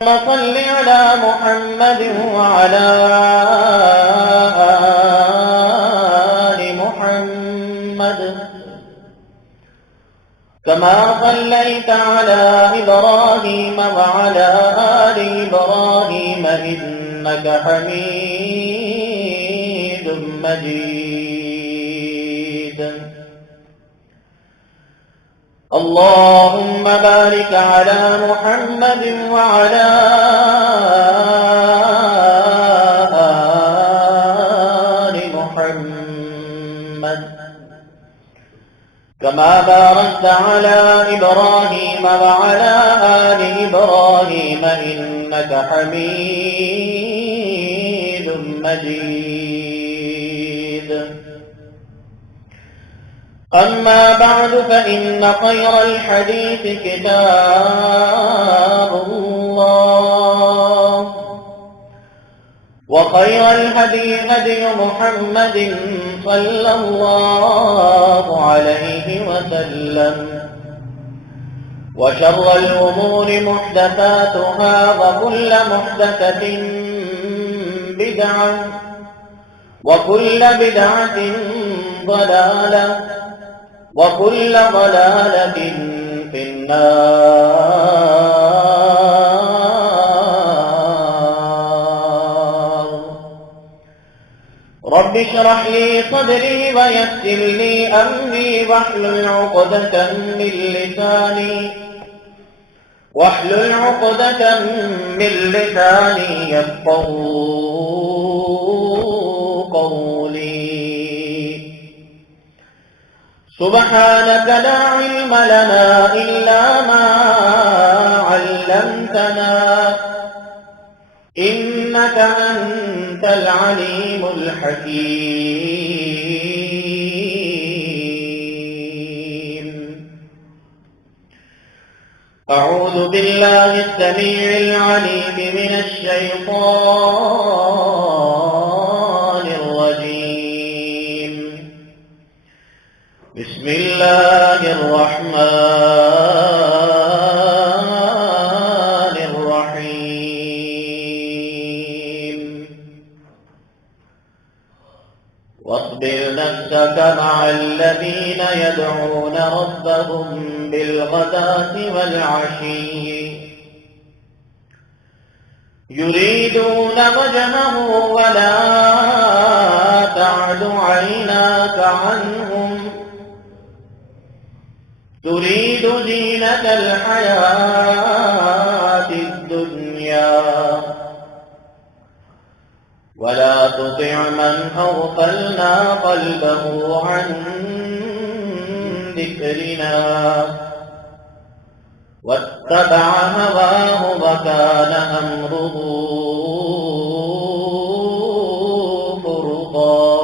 صل على محمد وعلى آل محمد كما صليت على إبراهيم وعلى آل إبراهيم إنك حميد مجيد. اللهم بارك على محمد وعلى آل محمد كما باركت على إبراهيم وعلى آل إبراهيم إنك حميد مجيد. أما بعد فإن خير الحديث كتاب الله وخير الهدي هدي محمد صلى الله عليه وسلم وشر الأمور محدثاتها وكل محدثة بدعة وكل بدعة ضلالة وكل ضلالة في النار. رب اشرح لي صدري ويسر لي أمري واحلل عقدة من لساني يفقهوا قولي. سبحانك لا علم لنا إلا ما علمتنا إنك أنت العليم الحكيم. أعوذ بالله السميع العليم من الشيطان الرجيم. بسم الله الرحمن الرحيم. واصبر نفسك مع الذين يدعون ربهم بالغداة والعشي يريدون وجهه ولا تعد عيناك عنهم تريد زينة الحياة الدنيا ولا تطع من أغفلنا قلبه عن ذكرنا واتبع هواه وكان أمره فرطا.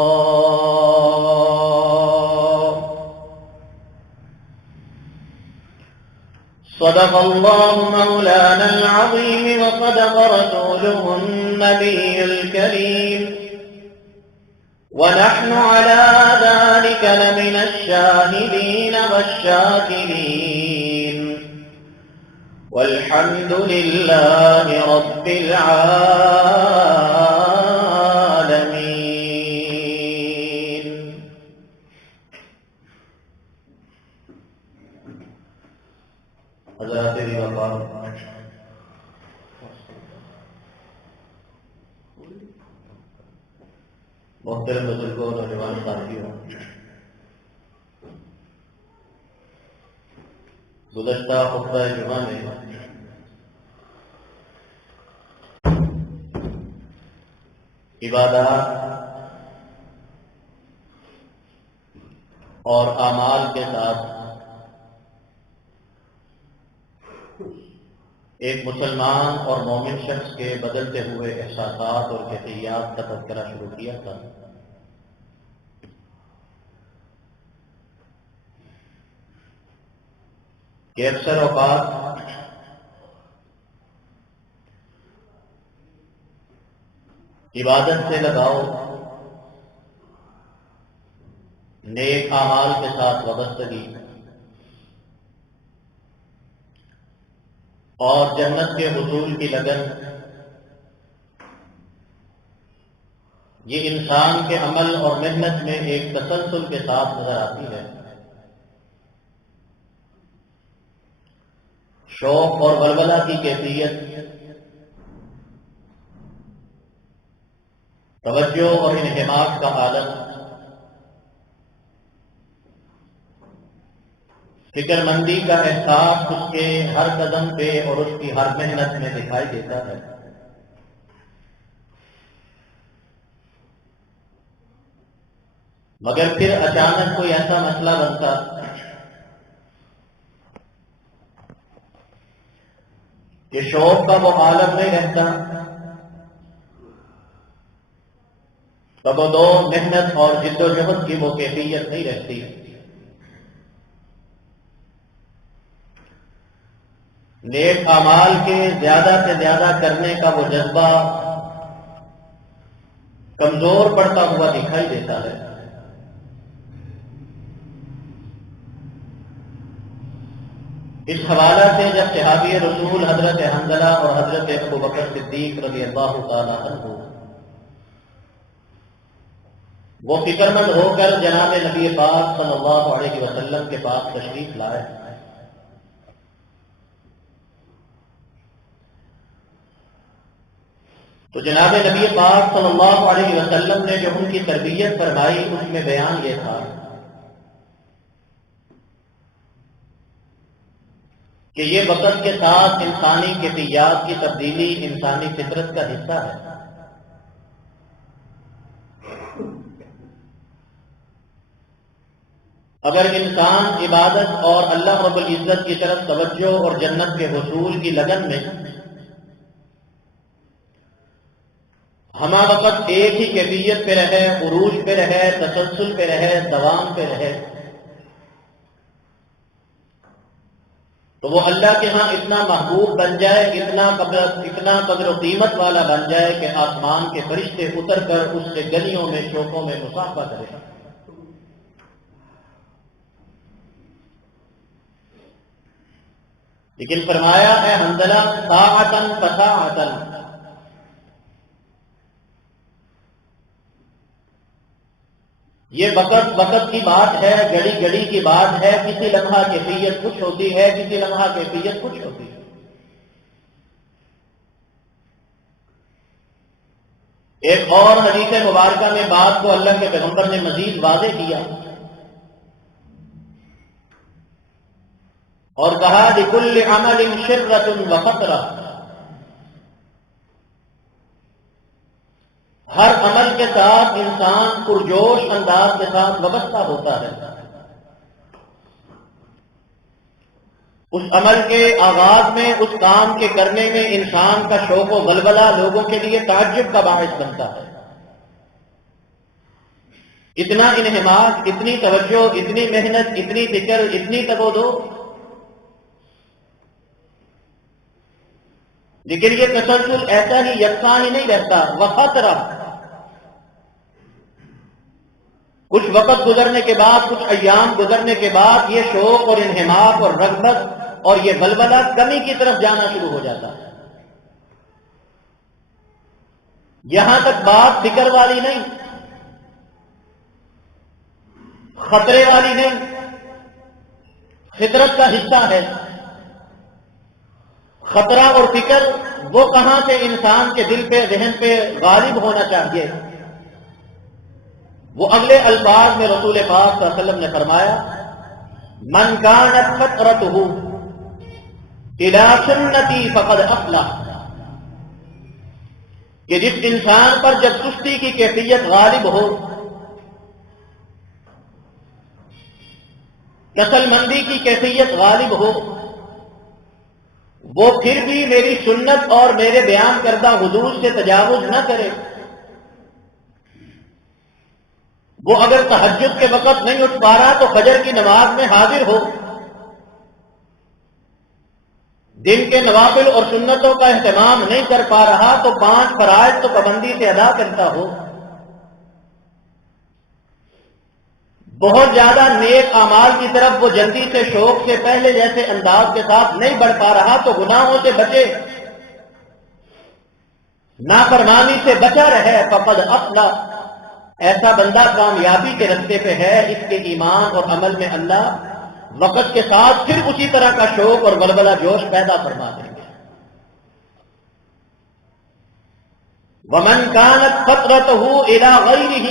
صدق الله مولانا العظيم وصدق رسوله النبي الكريم ونحن على ذلك لمن الشاهدين والشاكرين والحمد لله رب العالمين. حضرات وقار محترم بزرگوں اور نوجوان ساتھیوں، گزشتہ خطبہ جمعہ میں عبادات اور اعمال کے ساتھ ایک مسلمان اور مومن شخص کے بدلتے ہوئے احساسات اور کیفیات کا تذکرہ شروع کیا تھا. کہ اکثر اوقات عبادت سے لگاؤ نیک اعمال کے ساتھ وابستگی اور جنت کے حصول کی لگن، یہ انسان کے عمل اور محنت میں ایک تسلسل کے ساتھ نظر آتی ہے۔ شوق اور ولولہ کی کیفیت، توجہ اور انہماک کا عالم، فکر مندی کا احساس اس کے ہر قدم پہ اور اس کی ہر محنت میں دکھائی دیتا ہے۔ مگر پھر اچانک کوئی ایسا مسئلہ بنتا کہ شوق کا وہ عالم نہیں رہتا، تب و دو محنت اور جد و جہد کی وہ کیفیت نہیں رہتی۔ نیک اعمال کے زیادہ سے زیادہ کرنے کا وہ جذبہ کمزور پڑتا ہوا دکھائی دیتا ہے۔ اس حوالہ سے جب صحابی رسول حضرت حنظلہ اور حضرت ابوبکر صدیق رضی اللہ تعالیٰ عنہ وہ فکر مند ہو کر جناب نبی پاک صلی اللہ علیہ وسلم کے پاس تشریف لائے، تو جناب نبی پاک صلی اللہ علیہ وسلم نے جو ان کی تربیت فرمائی اس میں بیان یہ تھا کہ یہ وقت کے ساتھ انسانی کیفیات کی تبدیلی انسانی فطرت کا حصہ ہے۔ اگر انسان عبادت اور اللہ رب العزت کی طرف توجہ اور جنت کے حصول کی لگن میں ہمہ وقت ایک ہی کیفیت پہ رہے، عروج پہ رہے، تسلسل پہ رہے، دوام پہ رہے، تو وہ اللہ کے ہاں اتنا محبوب بن جائے، اتنا قدر و قیمت والا بن جائے کہ آسمان کے فرشتے اتر کر اس سے گلیوں میں چوکوں میں مصافحہ کرے۔ لیکن فرمایا اے حنظلہ ساعتن فساعتن، یہ وقت کی بات ہے، گھڑی گھڑی کی بات ہے، کسی لمحہ کیفیت کچھ ہوتی ہے، کسی لمحہ کیفیت کچھ ہوتی ہے۔ ایک اور حدیث مبارکہ میں بات کو اللہ کے پیغمبر نے مزید واضح کیا اور کہا لِكُلِّ عَمَلٍ شِرَّةٌ وَفَتْرَةٌ، ہر عمل کے ساتھ انسان پرجوش انداز کے ساتھ وابستہ ہوتا ہے۔ اس عمل کے آغاز میں، اس کام کے کرنے میں انسان کا شوق و ولولہ لوگوں کے لیے تعجب کا باعث بنتا ہے۔ اتنا انہماک، اتنی توجہ، اتنی محنت، اتنی فکر، اتنی تگودو، لیکن یہ تسلسل ایسا ہی یکساں ہی نہیں رہتا۔ وفترہ، کچھ وقت گزرنے کے بعد، کچھ ایام گزرنے کے بعد یہ شوق اور انہماک اور رغبت اور یہ ولولہ کمی کی طرف جانا شروع ہو جاتا ہے۔ یہاں تک بات فکر والی نہیں، خطرے والی نہیں، فطرت کا حصہ ہے۔ خطرہ اور فکر وہ کہاں سے انسان کے دل پہ، ذہن پہ غالب ہونا چاہیے؟ وہ اگلے الفاظ میں رسول پاک صلی اللہ علیہ وسلم نے فرمایا من کانت فطرتہ الی سنتی فقد افلح، کہ جس انسان پر جب سستی کی کیفیت غالب ہو، کسل مندی کی کیفیت غالب ہو، وہ پھر بھی میری سنت اور میرے بیان کردہ حدود سے تجاوز نہ کرے۔ وہ اگر تہجد کے وقت نہیں اٹھ پا رہا تو فجر کی نماز میں حاضر ہو، دن کے نوافل اور سنتوں کا اہتمام نہیں کر پا رہا تو 5 فرائض تو پابندی سے ادا کرتا ہو، بہت زیادہ نیک اعمال کی طرف وہ جلدی سے شوق سے پہلے جیسے انداز کے ساتھ نہیں بڑھ پا رہا تو گناہوں سے بچے، نافرمانی سے بچا رہے، فقد افلح، ایسا بندہ کامیابی کے رستے پہ ہے، اس کے ایمان اور عمل میں اللہ وقت کے ساتھ پھر اسی طرح کا شوق اور ولولہ جوش پیدا فرما دیں گے۔ ومن كانت فطرته الى غيره،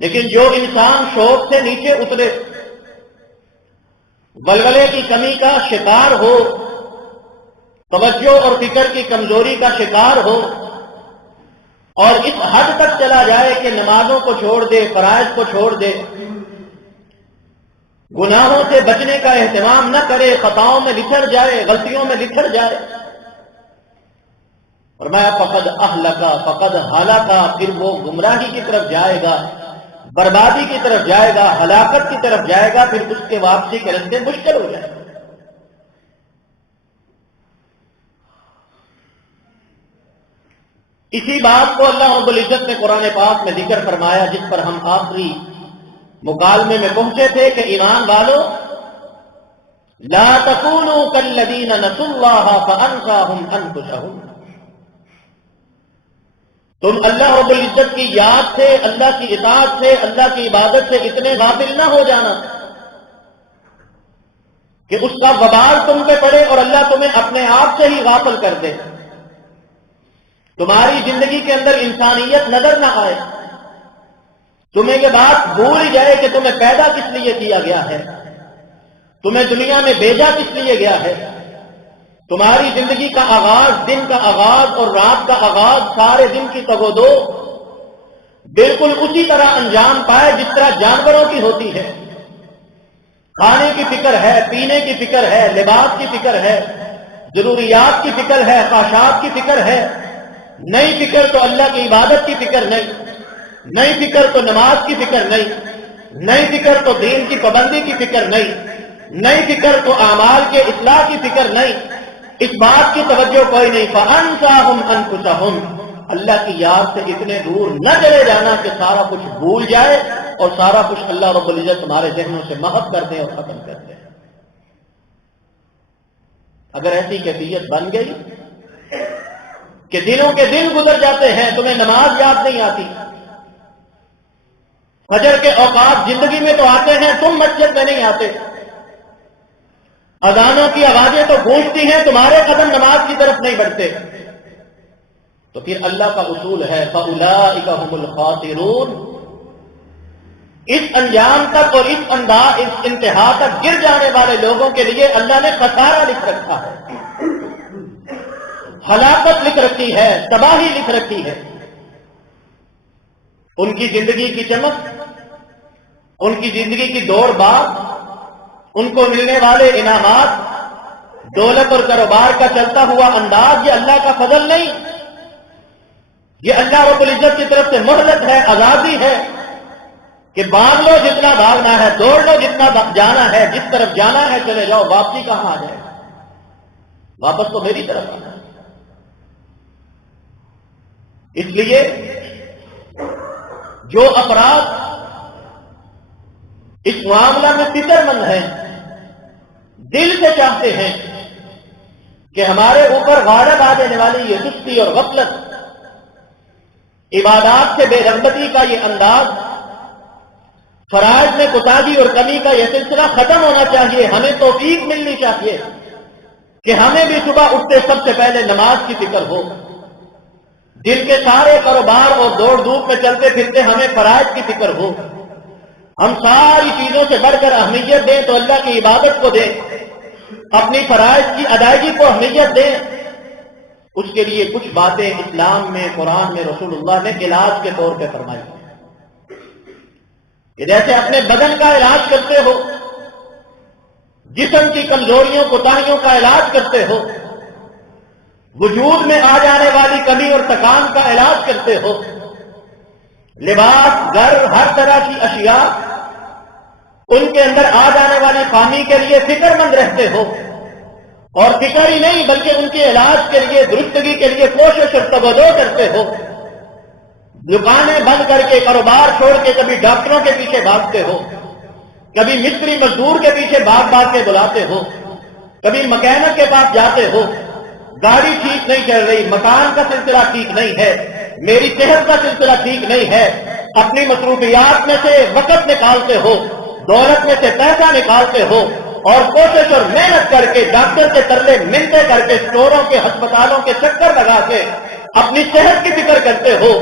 لیکن جو انسان شوق سے نیچے اترے، ولولے کی کمی کا شکار ہو، توجہ اور فکر کی کمزوری کا شکار ہو، اور اس حد تک چلا جائے کہ نمازوں کو چھوڑ دے، فرائض کو چھوڑ دے، گناہوں سے بچنے کا اہتمام نہ کرے، خطاؤں میں لتھڑ جائے، غلطیوں میں لتھڑ جائے، فرمایا فقد اہلکا، فقد ہلاکا، پھر وہ گمراہی کی طرف جائے گا، بربادی کی طرف جائے گا، ہلاکت کی طرف جائے گا، پھر اس کے واپسی کے راستے مشکل ہو جائے گا۔ اسی بات کو اللہ رب العزت نے قرآن پاک میں ذکر فرمایا، جس پر ہم آخری مکالمے میں پہنچے تھے کہ ایمان والو لا تکونوا کالذین نسوا اللہ فانساہم انفسہم، تم اللہ رب العزت کی یاد سے، اللہ کی اطاعت سے، اللہ کی عبادت سے اتنے غافل نہ ہو جانا کہ اس کا وبال تم پہ پڑے اور اللہ تمہیں اپنے آپ سے ہی غافل کر دے، تمہاری زندگی کے اندر انسانیت نظر نہ آئے، تمہیں یہ بات بھول جائے کہ تمہیں پیدا کس لیے کیا گیا ہے، تمہیں دنیا میں بھیجا کس لیے گیا ہے، تمہاری زندگی کا آغاز، دن کا آغاز اور رات کا آغاز، سارے دن کی تگ و دو بالکل اسی طرح انجام پائے جس طرح جانوروں کی ہوتی ہے۔ کھانے کی فکر ہے، پینے کی فکر ہے، لباس کی فکر ہے، ضروریات کی فکر ہے، خواہشات کی فکر ہے، نئی فکر تو اللہ کی عبادت کی فکر نہیں، نئی فکر تو نماز کی فکر نہیں، نئی فکر تو دین کی پابندی کی فکر نہیں، نئی فکر تو اعمال کے اصلاح کی فکر نہیں، اس بات کی توجہ کوئی نہیں۔ فَأَنْسَاهُمْ أَنفُسَهُمْ، اللہ کی یاد سے اتنے دور نہ چلے جانا کہ سارا کچھ بھول جائے اور سارا کچھ اللہ رب العزت تمہارے ذہنوں سے محو کر دے اور ختم کر دے۔ اگر ایسی کیفیت بن گئی کہ دنوں کے دن گزر جاتے ہیں، تمہیں نماز یاد نہیں آتی، فجر کے اوقات زندگی میں تو آتے ہیں، تم مسجد میں نہیں آتے، اذانوں کی آوازیں تو گونجتی ہیں، تمہارے قدم نماز کی طرف نہیں بڑھتے، تو پھر اللہ کا اصول ہے فَأُولَٰئِكَ هُمُ الْخَاسِرُونَ، اس انجام تک اور اس انتہا تک گر جانے والے لوگوں کے لیے اللہ نے خسارہ لکھ رکھا ہے، ہلاکت لکھ رکھی ہے، تباہی لکھ رکھی ہے۔ ان کی زندگی کی چمک، ان کی زندگی کی دوڑ بھاگ، ان کو ملنے والے انعامات، دولت اور کاروبار کا چلتا ہوا انداز، یہ اللہ کا فضل نہیں، یہ اللہ رب العزت کی طرف سے مہلت ہے، آزادی ہے کہ بھاگ لو جتنا بھاگنا ہے، دوڑ لو جتنا جانا ہے، جس طرف جانا ہے چلے جاؤ، واپسی کہاں آ جائے، واپس تو میری طرف آنا ہے۔ اس لیے جو افراد اس معاملہ میں فکر مند ہیں، دل سے چاہتے ہیں کہ ہمارے اوپر غالب آ جانے والی یہ سستی اور غفلت، عبادات سے بے رغبتی کا یہ انداز، فرائض میں کوتاہی اور کمی کا یہ سلسلہ ختم ہونا چاہیے، ہمیں توفیق ملنی چاہیے کہ ہمیں بھی صبح اٹھتے سب سے پہلے نماز کی فکر ہو، دل کے سارے کاروبار اور دوڑ دھوپ میں چلتے پھرتے ہمیں فرائض کی فکر ہو، ہم ساری چیزوں سے بڑھ کر اہمیت دیں تو اللہ کی عبادت کو دیں، اپنی فرائض کی ادائیگی کو اہمیت دیں۔ اس کے لیے کچھ باتیں اسلام میں، قرآن میں رسول اللہ نے علاج کے طور پہ فرمائی کہ جیسے اپنے بدن کا علاج کرتے ہو، جسم کی کمزوریوں کوتاہیوں کا علاج کرتے ہو، وجود میں آ جانے والی کمی اور تکان کا علاج کرتے ہو، لباس، گھر، ہر طرح کی اشیاء، ان کے اندر آ جانے والی خامی کے لیے فکر مند رہتے ہو، اور فکر ہی نہیں بلکہ ان کے علاج کے لیے، درستگی کے لیے کوشش اور تبدو کرتے ہو، دکانیں بند کر کے کاروبار چھوڑ کے کبھی ڈاکٹروں کے پیچھے بھاگتے ہو، کبھی مستری مزدور کے پیچھے بھاگ کے بلاتے ہو، کبھی مکینک کے پاس جاتے ہو، گاڑی ٹھیک نہیں چل رہی، مکان کا سلسلہ ٹھیک نہیں ہے، میری صحت کا سلسلہ ٹھیک نہیں ہے، اپنی مصروفیات میں سے وقت نکالتے ہو، دولت میں سے پیسہ نکالتے ہو اور کوشش اور محنت کر کے ڈاکٹر کے ترلے منتیں کر کے اسٹوروں کے ہسپتالوں کے چکر لگا کے اپنی صحت کی فکر کرتے ہو۔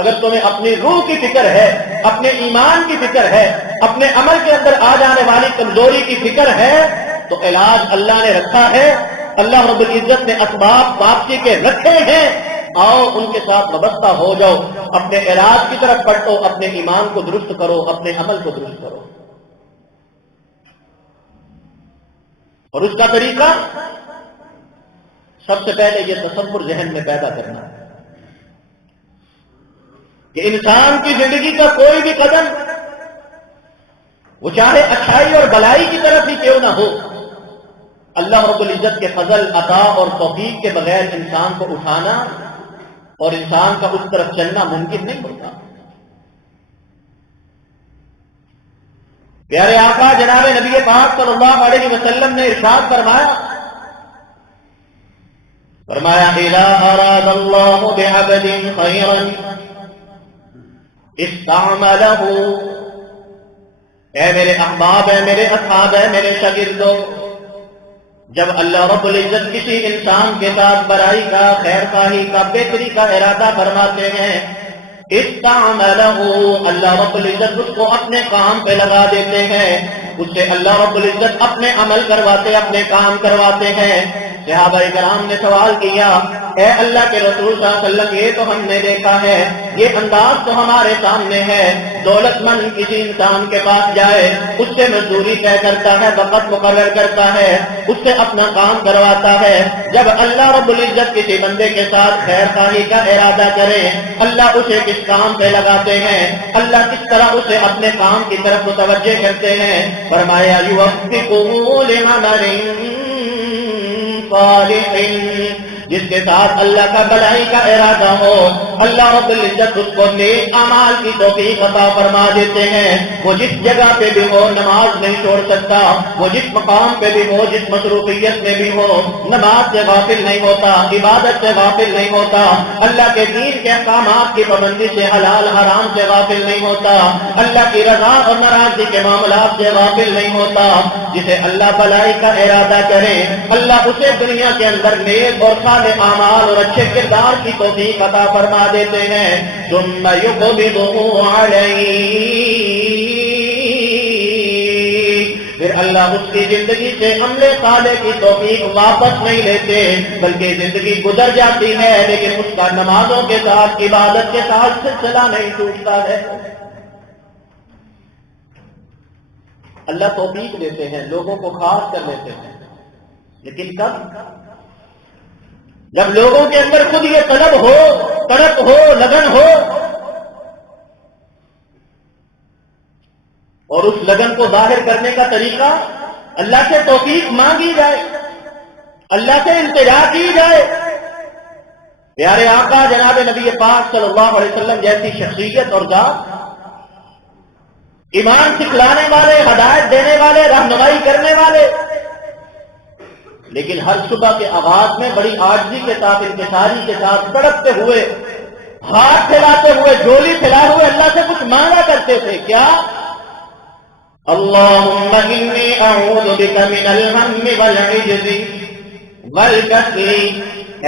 اگر تمہیں اپنی روح کی فکر ہے، اپنے ایمان کی فکر ہے، اپنے عمل کے اندر آ جانے والی کمزوری کی فکر ہے تو علاج اللہ نے رکھا ہے، اللہ رب العزت نے اسباب واپسی کے رکھے ہیں، آؤ ان کے ساتھ وابستہ ہو جاؤ، اپنے علاج کی طرف بڑھو، اپنے ایمان کو درست کرو، اپنے عمل کو درست کرو۔ اور اس کا طریقہ سب سے پہلے یہ تصور ذہن میں پیدا کرنا ہے کہ انسان کی زندگی کا کوئی بھی قدم وہ چاہے اچھائی اور بلائی کی طرف ہی کیوں نہ ہو، اللہ رب العزت کے فضل عطا اور توفیق کے بغیر انسان کو اٹھانا اور انسان کا اس طرف چلنا ممکن نہیں ہوتا۔ پیارے آقا جناب نبی پاک صلی اللہ علیہ وسلم نے ارشاد فرمایا اذا اراد اللہ بعبد خیرا استعملہ، اے میرے احباب، اے میرے اصحاب، اے میرے شاگردوں، جب اللہ رب العزت کسی انسان کے ساتھ برائی کا، خیر خواہی کا، بہتری کا ارادہ فرماتے ہیں، استعملہ، اللہ رب العزت اس کو اپنے کام پہ لگا دیتے ہیں، اس سے اللہ رب العزت اپنے عمل کرواتے، اپنے کام کرواتے ہیں۔ صحابہ کرام نے سوال کیا، اے اللہ کے رسول صلی اللہ علیہ وسلم، یہ تو ہم نے دیکھا ہے، یہ انداز تو ہمارے سامنے ہے، دولت مند کسی انسان کے پاس جائے، اس سے مزدوری طے کرتا ہے، وقت مقرر کرتا ہے، اس سے اپنا کام کرواتا ہے۔ جب اللہ رب العزت کسی بندے کے ساتھ خیر خواہی کا ارادہ کرے، اللہ اسے کس کام پہ لگاتے ہیں، اللہ کس طرح اسے اپنے کام کی طرف متوجہ کرتے ہیں۔ فرمایا یوفقہ لعمل صالح، جس کے ساتھ اللہ کا بھلائی کا ارادہ ہو، اللہ رب العزت اس کو نیک اعمال کی توفیق عطا فرما دیتے ہیں۔ وہ جس جگہ پہ بھی ہو نماز نہیں چھوڑ سکتا، وہ جس مقام پہ بھی ہو، جس مصروفیت میں بھی ہو، نماز سے غافل نہیں ہوتا، عبادت سے غافل نہیں ہوتا، اللہ کے دین کے احکامات کی پابندی سے، حلال حرام سے غافل نہیں ہوتا، اللہ کی رضا اور ناراضگی کے معاملات سے غافل نہیں ہوتا۔ جسے اللہ بھلائی کا ارادہ کرے، اللہ اسے دنیا کے اندر نیک اور صالح اعمال اور اچھے کردار کی توفیق عطا فرما دیتے ہیں۔ ثم يقبضه علیہ، پھر اللہ اس کی زندگی سے عمل صالح کی توفیق واپس نہیں لیتے، بلکہ زندگی گزر جاتی ہے لیکن اس کا نمازوں کے ساتھ، عبادت کے ساتھ سلسلہ نہیں ٹوٹتا ہے۔ اللہ توفیق دیتے ہیں، لوگوں کو خاص کر لیتے ہیں، لیکن کب؟ جب لوگوں کے اندر خود یہ طلب ہو، تڑپ ہو، لگن ہو، اور اس لگن کو ظاہر کرنے کا طریقہ اللہ سے توفیق مانگی جائے، اللہ سے التجا کی جائے۔ پیارے آقا جناب نبی پاک صلی اللہ علیہ وسلم جیسی شخصیت اور ذات، ایمان سکھلانے والے، ہدایت دینے والے، رہنمائی کرنے والے، لیکن ہر صبح کے آغاز میں بڑی عاجزی کے ساتھ، انکساری کے ساتھ، تڑپتے ہوئے، ہاتھ پھیلاتے ہوئے، جھولی پھیلائے ہوئے اللہ سے کچھ مانگا کرتے تھے۔ کیا؟ اللہم انی اعوذ بک من الہم والعجز والکسل،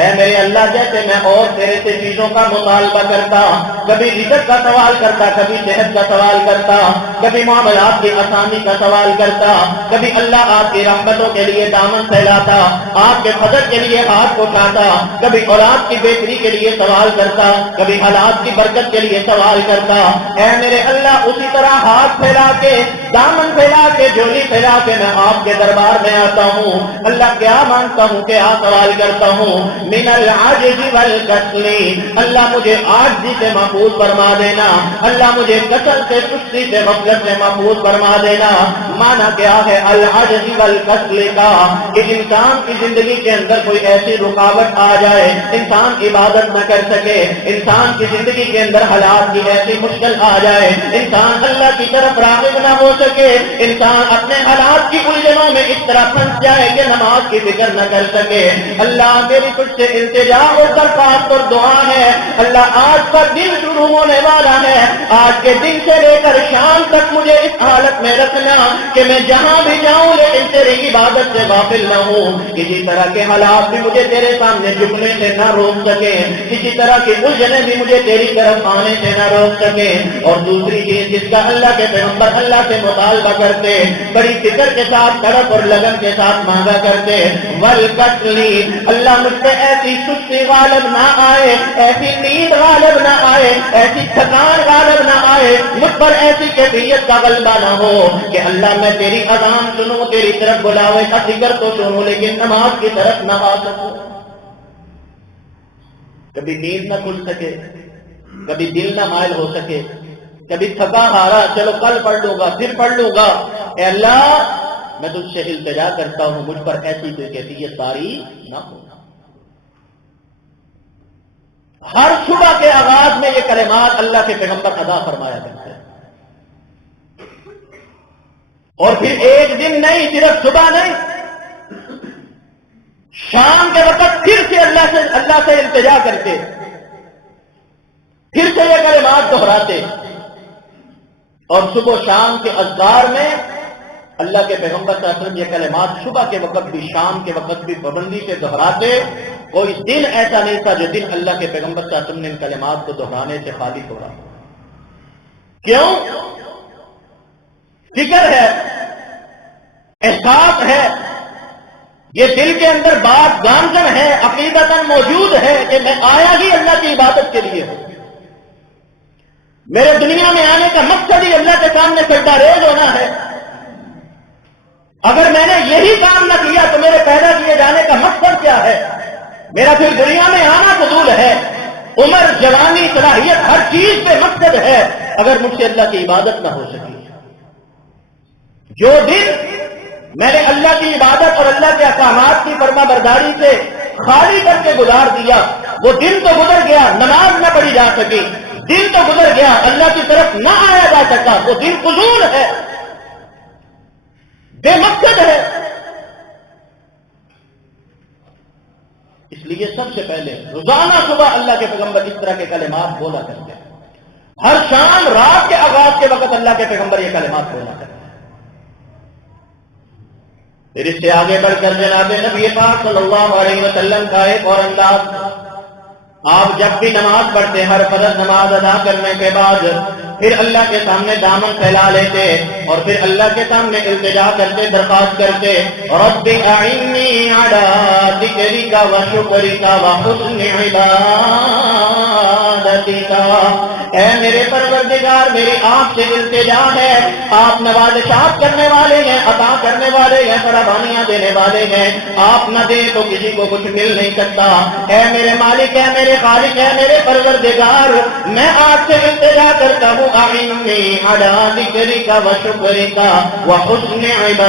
اے میرے اللہ، جیسے میں اور تیرے سے چیزوں کا مطالبہ کرتا، کبھی رزق کا سوال کرتا، کبھی صحت کا سوال کرتا، کبھی معاملات کی آسانی کا سوال کرتا، کبھی اللہ آپ کی رحمتوں کے لیے دامن پھیلاتا، آپ کے فضل کے لیے ہاتھ اٹھاتا، کبھی اولاد کی بہتری کے لیے سوال کرتا، کبھی حالات کی برکت کے لیے سوال کرتا۔ اے میرے اللہ، اسی طرح ہاتھ پھیلا کے، دامن پھیلا کے، جھولی پھیلا کے میں آپ کے دربار میں آتا ہوں۔ اللہ کیا مانگتا ہوں، کیا سوال کرتا ہوں؟ من العجز والکسل، اللہ مجھے عاجزی سے محفوظ فرما دینا، اللہ مجھے کسل سے، سستی سے، غفلت مشکل سے محفوظ فرما دینا۔ مانا کیا ہے العجز والکسل کا کہ انسان کی زندگی کے اندر کوئی ایسی رکاوٹ آ جائے، انسان عبادت نہ کر سکے، انسان کی زندگی کے اندر حالات کی ایسی مشکل آ جائے، انسان اللہ کی طرف راغب نہ ہو سکے، انسان اپنے حالات کی الجھنوں میں اس طرح پھنس جائے کہ نماز کی فکر نہ کر سکے۔ اللہ میری تجھ سے التجا اور درخواست اور دعا ہے، اللہ آج کا دن شروع ہونے والا ہے، آج کے دن سے لے کر شام تک مجھے اس حالت میں رکھنا کہ میں جہاں بھی جاؤں لیکن تیری عبادت سے غافل نہ ہوں، کسی طرح کے حالات بھی مجھے تیرے سامنے جھکنے سے نہ روک سکے، کسی طرح کی الجھنیں بھی مجھے تیری طرف آنے سے نہ روک سکے۔ اور دوسری چیز جس کا اللہ کے پیغمبر اللہ سے مطالبہ کرتے، بڑی فکر کے ساتھ تڑپ اور لگن کے ساتھ مانگا کرتے، والکسلی، اللہ مجھ سے ایسی سستی غالب نہ آئے، ایسی نیند غالب نہ آئے، ایسی تھکان غالب نہ آئے، مجھ پر ایسی کیفیت کا غلبہ نہ ہو کہ اللہ میں تیری اذان سنوں، تیری طرف بلاوے کا ذکر تو سنوں لیکن نماز کی طرف نہ آ سکوں۔ کبھی نیند نہ کھل سکے، کبھی دل نہ مائل ہو سکے، کبھی تھکا ہارا چلو کل پڑھ لوں گا پھر پڑھ لوں گا۔ اے اللہ میں تجھ سے التجا کرتا ہوں مجھ پر ایسی کوئی کیفیت طاری نہ ہو۔ ہر صبح کے آغاز میں یہ کلمات اللہ کے پیغمبر ادا فرمایا کرتے ہیں، اور پھر ایک دن نہیں، صرف صبح نہیں، شام کے وقت پھر سے اللہ سے التجا کرتے، پھر سے یہ کلمات دہراتے، اور صبح و شام کے اذکار میں اللہ کے پیغمبر صلی اللہ علیہ وسلم یہ کلمات صبح کے وقت بھی شام کے وقت بھی پابندی سے دہراتے۔ کوئی دن ایسا نہیں تھا جو دن اللہ کے پیغمبر صلی اللہ علیہ وسلم نے ان کلمات کو دہرانے سے خالی ہو رہا۔ کیوں؟ فکر ہے، احساس ہے، یہ دل کے اندر بات گامزن ہے، عقیدتاً موجود ہے کہ میں آیا ہی اللہ کی عبادت کے لیے ہوں، میرے دنیا میں آنے کا مقصد ہی اللہ کے سامنے سجدہ ریز ہونا ہے، اگر میں نے یہی کام نہ کیا تو میرے پیدا کیے جانے کا مقصد کیا ہے؟ میرا پھر دنیا میں آنا فضول ہے، عمر، جوانی، صلاحیت ہر چیز پہ مقصد ہے اگر مجھ سے اللہ کی عبادت نہ ہو سکی۔ جو دن میں نے اللہ کی عبادت اور اللہ کے احکامات کی فرما برداری سے خالی کر کے گزار دیا، وہ دن تو گزر گیا، نماز نہ پڑھی جا سکی، دن تو گزر گیا، اللہ کی طرف نہ آیا جا سکا، وہ دن فضول ہے، بے مقصد ہے۔ اس لیے سب سے پہلے روزانہ صبح اللہ کے پیغمبر اس طرح کے کلمات بولا کرتے ہیں، ہر شام رات کے آغاز کے وقت اللہ کے پیغمبر یہ کلمات بولا کرتے ہیں۔ پھر اس سے آگے بڑھ کر جناب نبی پاک صلی اللہ علیہ وسلم کا ایک اور انداز، آپ جب بھی نماز پڑھتے، ہر فرض نماز ادا کرنے کے بعد پھر اللہ کے سامنے دامن پھیلا لیتے اور پھر اللہ کے سامنے التجا کرتے، درخواست کرتے، رب اعنی علی ذکرک و شکرک و حسن عبادتک، اے میرے پروردگار میری آپ سے التجا ہے، آپ نوازشات کرنے والے ہیں، عطا کرنے والے ہیں، فراوانیاں دینے والے ہیں، آپ نہ دیں تو کسی کو کچھ مل نہیں سکتا، اے میرے مالک، اے میرے خالق، ہے میرے پروردگار، میں آپ سے التجا کرتا ہوں، اعنی علی ذکرک و شکرک و حسن عبادتک،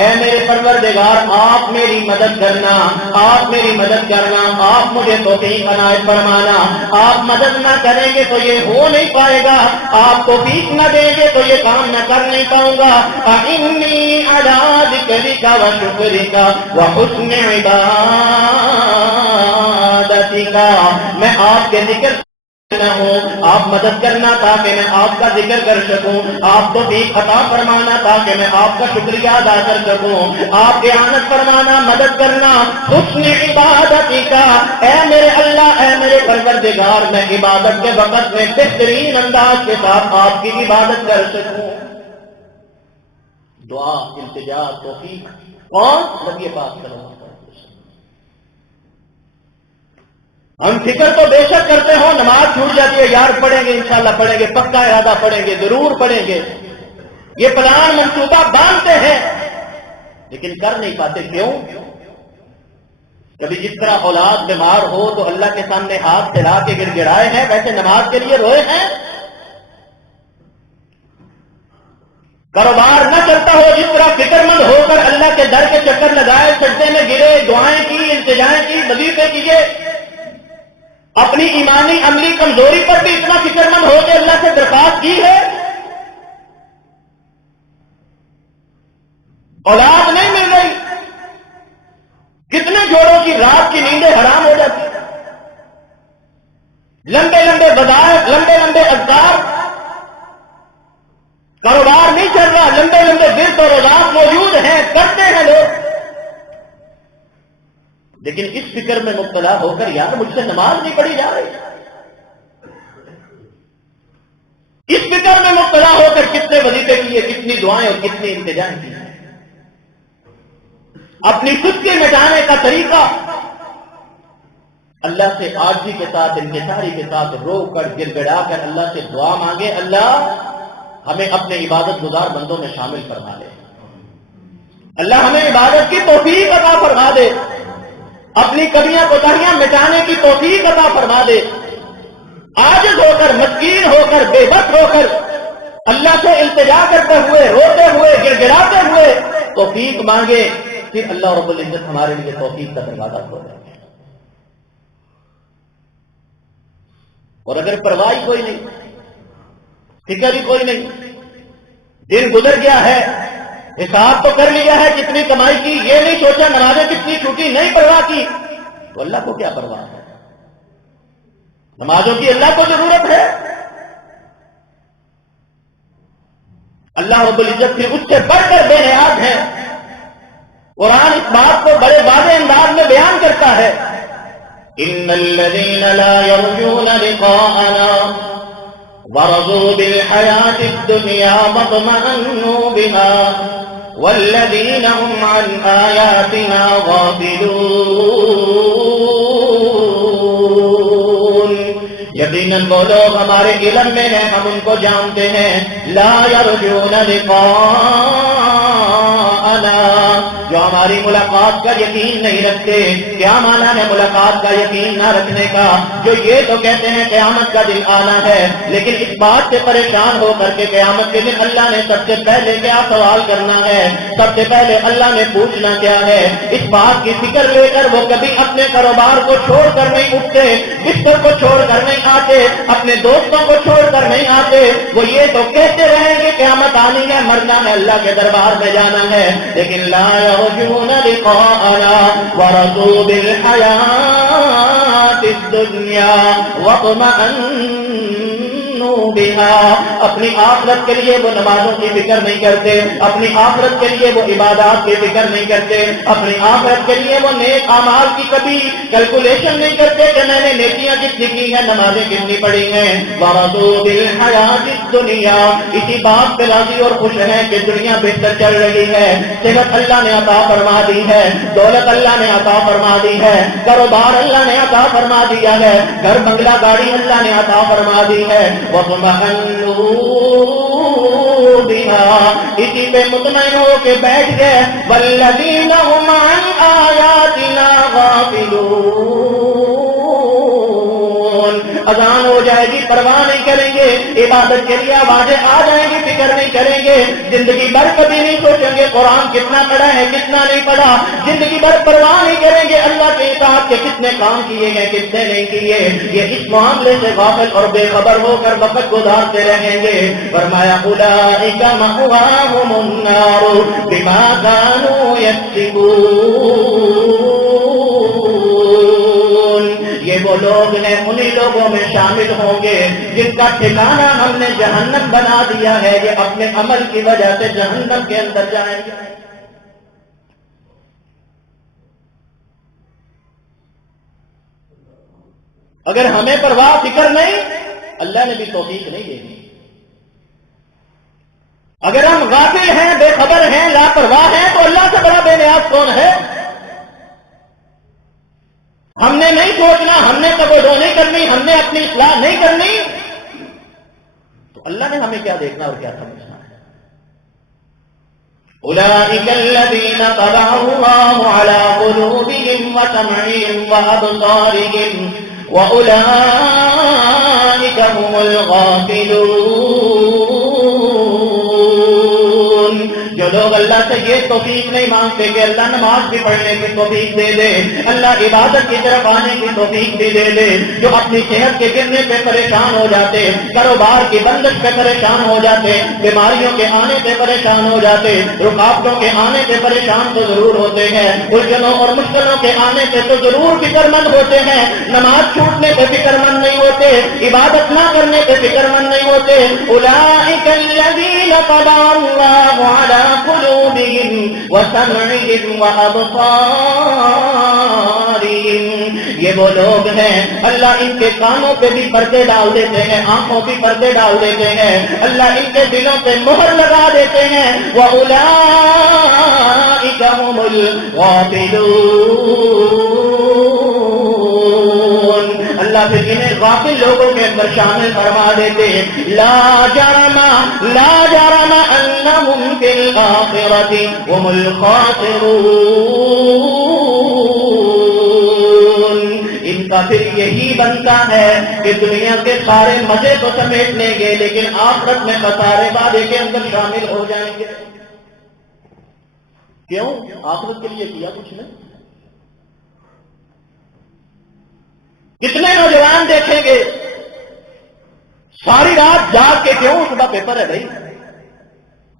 اے میرے پروردگار آپ میری مدد کرنا، آپ میری مدد کرنا، آپ مجھے توفیق عنایت فرمانا، آپ مدد نہ کریں گے تو یہ ہو نہیں پائے گا، آپ توفیق نہ دیں گے تو یہ کام میں کر نہیں پاؤں گا، اعنی علی ذکرک و شکرک و حسن عبادتک، میں آپ کے ذکر ہوں، آپ مدد کرنا تاکہ میں آپ کا ذکر کر سکوں، آپ تو بھی عطا فرمانا تاکہ میں آپ کا شکریہ ادا کر سکوں، آپ اعانت فرمانا، مدد کرنا، حسن عبادتی کا، اے میرے اللہ، اے میرے پروردگار، میں عبادت کے وقت میں بہترین انداز کے ساتھ آپ کی عبادت کر سکوں۔ دعا، التجا، توفیق کون؟ نبی پاک صلی اللہ علیہ وسلم۔ ہم فکر تو بے شک کرتے ہو، نماز چھوٹ جاتی ہے، یار پڑھیں گے انشاءاللہ، پڑھیں گے، پکا ارادہ پڑھیں گے، ضرور پڑھیں گے، یہ پلان منصوبہ باندھتے ہیں لیکن کر نہیں پاتے۔ کیوں؟ کبھی جس طرح اولاد بیمار ہو تو اللہ کے سامنے ہاتھ پھیلا کے گڑ گڑائے ہیں، ویسے نماز کے لیے روئے ہیں؟ کاروبار نہ چلتا ہو، جس طرح فکر مند ہو کر اللہ کے در کے چکر لگائے، سجدے میں گرے، دعائیں کی، التجائیں کی، وظیفے کیے، اپنی ایمانی عملی کمزوری پر بھی اتنا فکر مند ہو کے اللہ سے درخواست کی ہے، اولاد نہیں مل رہی، کتنے جوڑوں کی رات کی نیندیں حرام ہو جاتی، لمبے لمبے وظائف، لمبے لمبے اذکار، کاروبار نہیں چل رہا، لمبے لمبے ورد اور روزات موجود ہیں، کرتے ہیں لوگ، لیکن اس فکر میں مبتلا ہو کر یار مجھ سے نماز نہیں پڑھی جا رہی، اس فکر میں مبتلا ہو کر کتنے وظیفے کیے، کتنی دعائیں اور کتنی التجائیں کی، اپنی سستی مٹانے کا طریقہ اللہ سے عاجزی کے ساتھ، انکساری کے ساتھ رو کر گر گڑا کر اللہ سے دعا مانگے، اللہ ہمیں اپنے عبادت گزار بندوں میں شامل فرما دے، اللہ ہمیں عبادت کی توفیق عطا فرما دے، اپنی کمیاں کوتاہیاں مٹانے کی توفیق عطا فرما دے، عاجز ہو کر، مسکین ہو کر، بے بس ہو کر اللہ سے التجا کرتے ہوئے، روتے ہوئے، گر گڑاتے ہوئے توفیق مانگے، پھر اللہ رب العزت ہمارے لیے توفیق کا دروازہ کھولے۔ اور اگر پرواہ کوئی نہیں، فکر ہی کوئی نہیں، دن گزر گیا ہے، حساب تو کر لیا ہے کتنی کمائی کی، یہ نہیں سوچا نمازیں کتنی چھوٹی، نہیں پرواہ کی، تو اللہ کو کیا پرواہ ہے؟ نمازوں کی اللہ کو ضرورت ہے، اللہ رب العزت پھر اس سے بڑھ کر بے نیاز ہے۔ قرآن اس بات کو بڑے واضح انداز میں بیان کرتا ہے، ان الذين لا يرجون لقاءنا ورضوا بالحياة الدنيا واطمأنوا بها والذين هم عن آياتنا غافلون، یقیناً وہ لوگ ہمارے علم میں ہیں، ہم ان کو جانتے ہیں، لا يرجون لقاءنا، جو ہماری ملاقات کا یقین نہیں رکھتے۔ کیا معنی ہے ملاقات کا یقین نہ رکھنے کا؟ جو یہ تو کہتے ہیں قیامت کا دن آنا ہے، لیکن اس بات سے پریشان ہو کر کے قیامت کے دن اللہ نے سب سے پہلے کیا سوال کرنا ہے، سب سے پہلے اللہ نے پوچھنا کیا ہے، اس بات کی فکر لے کر وہ کبھی اپنے کاروبار کو چھوڑ کر نہیں اٹھتے، بستر کو چھوڑ کر نہیں آتے، اپنے دوستوں کو چھوڑ کر نہیں آتے، وہ یہ تو کہتے رہیں گے قیامت آنی ہے، مرنا ہے، اللہ کے دربار میں جانا ہے، لیکن لا يرجون لقاءنا ورضوا بالحياة الدنيا واطمأنوا بها، اپنی آخرت کے لیے وہ نمازوں کی فکر نہیں کرتے، اپنی آخرت کے لیے وہ عبادات کی فکر نہیں کرتے، اپنی آخرت کے لیے وہ نیک اعمال کی کبھی کیلکولیشن نہیں کرتے کہ میں نے نیکیاں کتنی کی ہیں، نمازیں کتنی پڑھی ہیں، ورضوا بالحياة الدنيا، اسی بات پہ راضی اور خوش ہیں کہ دنیا بہتر چل رہی ہے، صحت اللہ نے عطا فرما دی ہے، دولت اللہ نے عطا فرما دی ہے، کاروبار اللہ نے عطا فرما دیا ہے، گھر بنگلہ گاڑی اللہ نے عطا فرما دی ہے، وَاطْمَأَنُّوا بِهَا، اسی پہ مطمئن ہو کے بیٹھ گئے، وَالَّذِينَ هُمْ عَنْ آيَاتِنَا غَافِلُونَ، اذان ہو جائے گی پرواہ نہیں کریں گے، عبادت کے لیے آوازیں آ جائیں گی فکر نہیں کریں گے، زندگی بھر کبھی نہیں سوچیں گے قرآن کتنا پڑھا ہے کتنا نہیں پڑھا، زندگی بھر پرواہ نہیں کریں گے اللہ کے اطاعت کے کتنے کام کیے ہیں کتنے نہیں کیے، یہ اس معاملے سے غافل اور بے خبر ہو کر وقت گزارتے رہیں گے۔ فرمایا اولئک مأواہم النار بما كانوا یکسبون، یہ وہ لوگ ہیں انہی لوگوں میں شامل ہوں گے جن کا ٹھکانہ ہم نے جہنم بنا دیا ہے، یہ اپنے عمل کی وجہ سے جہنم کے اندر جائیں گے۔ اگر ہمیں پرواہ فکر نہیں، اللہ نے بھی توفیق نہیں دے گی۔ اگر ہم غافل ہیں، بے خبر ہیں، لاپرواہ ہیں، تو اللہ سے بڑا بے نیاز کون ہے؟ ہم نے نہیں سوچنا، ہم نے توجہ نہیں کرنی، ہم نے اپنی اصلاح نہیں کرنی، تو اللہ نے ہمیں کیا دیکھنا اور کیا سمجھنا ہے؟ اولئک الذین طبع اللہ علی قلوبہم وسمعہم وابصارہم واولئک هم الغافلون، لوگ اللہ سے یہ توفیق نہیں مانگتے کہ اللہ نماز بھی پڑھنے کی توفیق دے دے، اللہ عبادت کی طرف آنے کی توفیق بھی دے دے، جو اپنی صحت کے گرنے پہ پریشان ہو جاتے، کاروبار کی بندش پہ پریشان ہو جاتے، بیماریوں کے آنے پہ پریشان ہو جاتے، رکاوٹوں کے آنے پہ پریشان تو ضرور ہوتے ہیں، الجھنوں اور مشکلوں کے آنے پہ تو ضرور فکر مند ہوتے ہیں، نماز چھوٹنے پہ فکر مند نہیں ہوتے، عبادت نہ کرنے پہ فکر مند نہیں ہوتے۔ اولئک الذین طبع اللہ علی قلوبہم وسمعہم وابصارہم، یہ وہ لوگ ہیں اللہ ان کے کانوں پہ بھی پردے ڈال دیتے ہیں، آنکھوں بھی پردے ڈال دیتے ہیں، اللہ ان کے دلوں پہ مہر لگا دیتے ہیں۔ وَأُولَئِكَ هُمُ الْغَافِلُونَ، اللہ پھر انہیں غافل لوگوں کے اندر شامل فرما دیتے ہیں۔ لا جرم انہم فی الآخرۃ هم الخاسرون، ان کا پھر یہی بنتا ہے کہ دنیا کے سارے مزے تو سمیٹ لیں گے لیکن آخرت میں خسارے وعدے کے اندر شامل ہو جائیں گے۔ کیوں؟ آخرت کے لیے کیا کچھ نہیں۔ کتنے نوجوان دیکھیں گے ساری رات جاگ کے، کیوں؟ صبح پیپر ہے بھائی،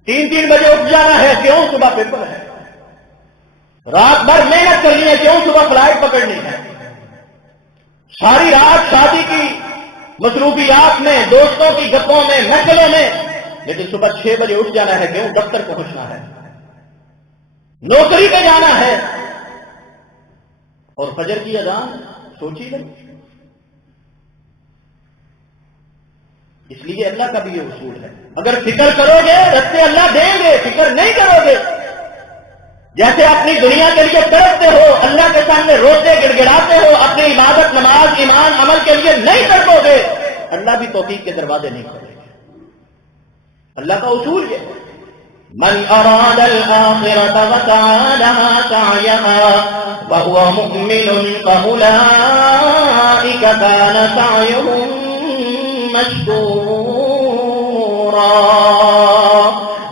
3 بجے اٹھ جانا ہے، کیوں؟ صبح پیپر ہے، رات بھر محنت کرنی ہے، کیوں؟ صبح فلائٹ پکڑنی ہے، ساری رات شادی کی مصروفیات میں، دوستوں کی گپوں میں، محفلوں میں، لیکن صبح 6 بجے اٹھ جانا ہے، کیوں؟ دفتر پہنچنا ہے، نوکری پہ جانا ہے، اور فجر کی اذان سوچی نہیں۔ اس لیے اللہ کا بھی یہ اصول ہے، اگر فکر کرو گے رستے اللہ دیں گے، فکر نہیں کرو گے، جیسے اپنی دنیا کے لیے تڑپتے ہو، اللہ کے سامنے روتے گڑ گڑاتے ہو، اپنی عبادت، نماز، ایمان، عمل کے لیے نہیں تڑپو گے، اللہ بھی توفیق کے دروازے نہیں کھولے گے۔ اللہ کا اصول یہ ہے، من اراد الآخرة وسعى لها سعيها وهو مؤمن فأولئك كان سعيهم مشکورا،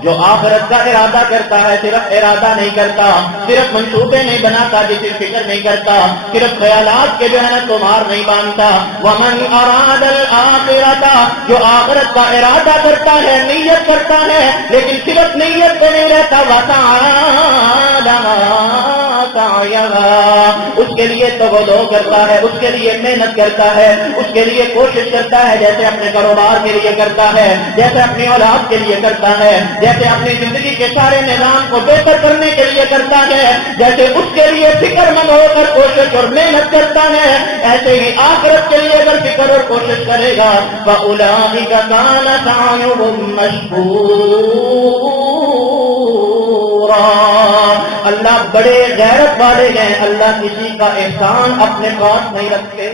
جو آخرت کا ارادہ کرتا ہے، صرف ارادہ نہیں کرتا، صرف منصوبے نہیں بناتا، جسے فکر نہیں کرتا، صرف خیالات کے جو ہے نا تمہار نہیں باندھتا۔ ومن اراد الآخرۃ، جو آخرت کا ارادہ کرتا ہے، نیت کرتا ہے، لیکن صرف نیت پہ نہیں رہتا، وسعی لها سعیها، اس کے لیے تو وہ دو کرتا ہے، اس کے لیے محنت کرتا ہے، اس کے لیے کوشش کرتا ہے، جیسے اپنے کاروبار کے لیے کرتا ہے، جیسے اپنی اولاد کے لیے کرتا ہے، جیسے اپنی زندگی کے سارے نظام کو بہتر کرنے کے لیے کرتا ہے، جیسے اس کے لیے فکر مند ہو کر کوشش اور محنت کرتا ہے، ایسے ہی آخرت کے لیے اگر فکر اور کوشش کرے گا فَأُولَئِكَ كَانَ سَعْيُهُم مَّشْكُورًا۔ اللہ بڑے غیرت والے ہیں، اللہ کسی کا احسان اپنے پاس نہیں رکھتے۔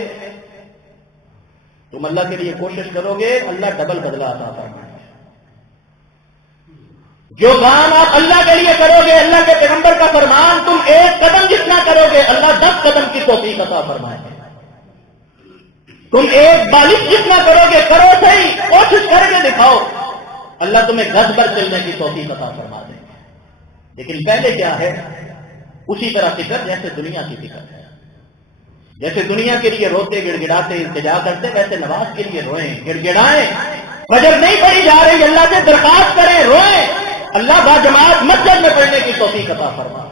تم اللہ کے لیے کوشش کرو گے، اللہ ڈبل بدلہ عطا فرمائے گا۔ جو کام آپ اللہ کے لیے کرو گے، اللہ کے پیغمبر کا فرمان، تم 1 قدم جتنا کرو گے، اللہ 10 قدم کی توفیق عطا فرمائے گا۔ تم 1 بالش جتنا کرو گے، کرو صحیح، کوشش کر کے دکھاؤ، اللہ تمہیں گز بھر چلنے کی توفیق عطا فرما دے گا۔ لیکن پہلے کیا ہے؟ اسی طرح فکر جیسے دنیا کی فکر ہے، جیسے دنیا کے لیے روتے گڑ گڑاتے التجا کرتے، ویسے نماز کے لیے روئیں گڑ گڑائیں، فجر نہیں پڑھی جا رہی، اللہ سے درخواست کریں، روئیں، اللہ باجماعت مسجد میں پڑھنے کی توفیق عطا فرما۔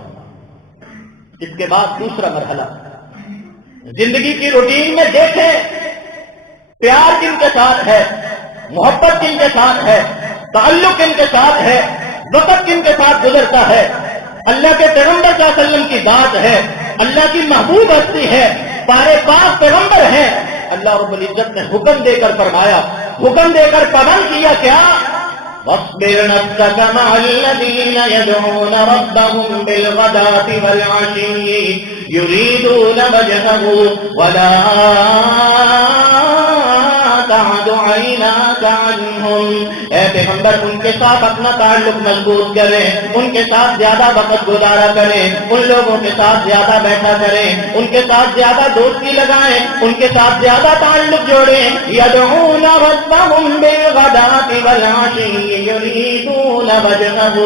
اس کے بعد دوسرا مرحلہ، زندگی کی روٹین میں دیکھیں پیار کن کے ساتھ ہے، محبت کن کے ساتھ ہے، تعلق کن کے ساتھ ہے، وقت کن کے ساتھ گزرتا ہے۔ اللہ کے پیغمبر صلی اللہ علیہ وسلم کی ذات ہے، اللہ کی محبوب ہستی ہے، پارے پاک پیغمبر ہیں، اللہ رب العزت نے حکم دے کر فرمایا، حکم دے کر پابند کیا کیا؟ وَاصْبِرْ نَفْسَكَ مَعَ الَّذِينَ يَدْعُونَ رَبَّهُمْ بِالْغَدَاةِ وَالْعَشِيِّ يُرِيدُونَ وَجْهَهُ وَلَا تَعْدُ عیناک عنہم، اے پیغمبر ان کے ساتھ اپنا تعلق مضبوط کریں، ان کے ساتھ زیادہ وقت گزارا کریں، ان لوگوں کے ساتھ زیادہ بیٹھا کریں، ان کے ساتھ زیادہ دوستی لگائیں، ان کے ساتھ زیادہ تعلق جوڑیں۔ یدعون ربهم بالغداة والعشی یریدون وجہہ،